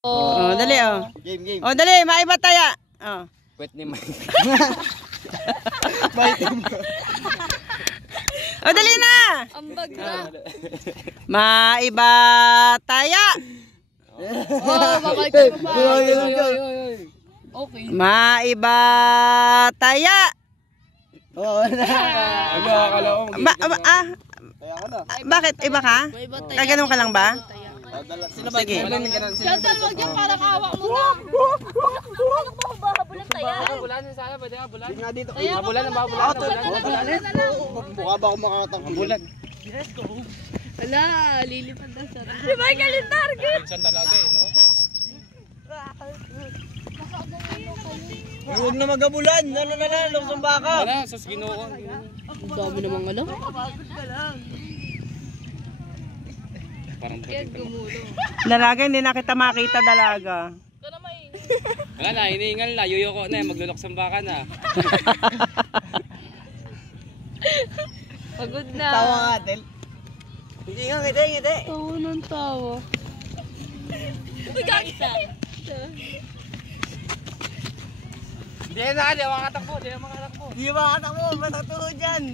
Oh, dali oh. Game. Oh, dali, maiba taya. Oh. Pwet ni Mike. Oh, dali na. Ambag na. Maiba taya. Oh, bakal ka pa. Okay. Maiba taya. Oo na. Ano akala ko? Bakit iba ka? May iba tayo. Kaganon ka lang ba? Sino ba? Sige. Jantan, wag yan. Parang hawak mo na. Ano ba habulan tayo? Bulan sana ba dia bulan? Nga dito. Kaya Bulan ang bulan. Mukha ba ako makakatang bulan? Wala, lilipad na sa. Si Michael yung target. Minsan talaga eh, no? Huwag na magabulan. Ano na lang, luksong baka. Wala, sus Ginoo. Ang dami namang alam. Parang Kaya gumulo. Dalaga, hindi na kita makita dalaga. wala na, iniingal na. Yuyoko na, magluluksong baka na. Pagod na. Tawa nga, Del. Hindi nga, ngiti. Tawa ng tawa. Hindi na makatakbo. Di ba katakbo? Matatuho dyan.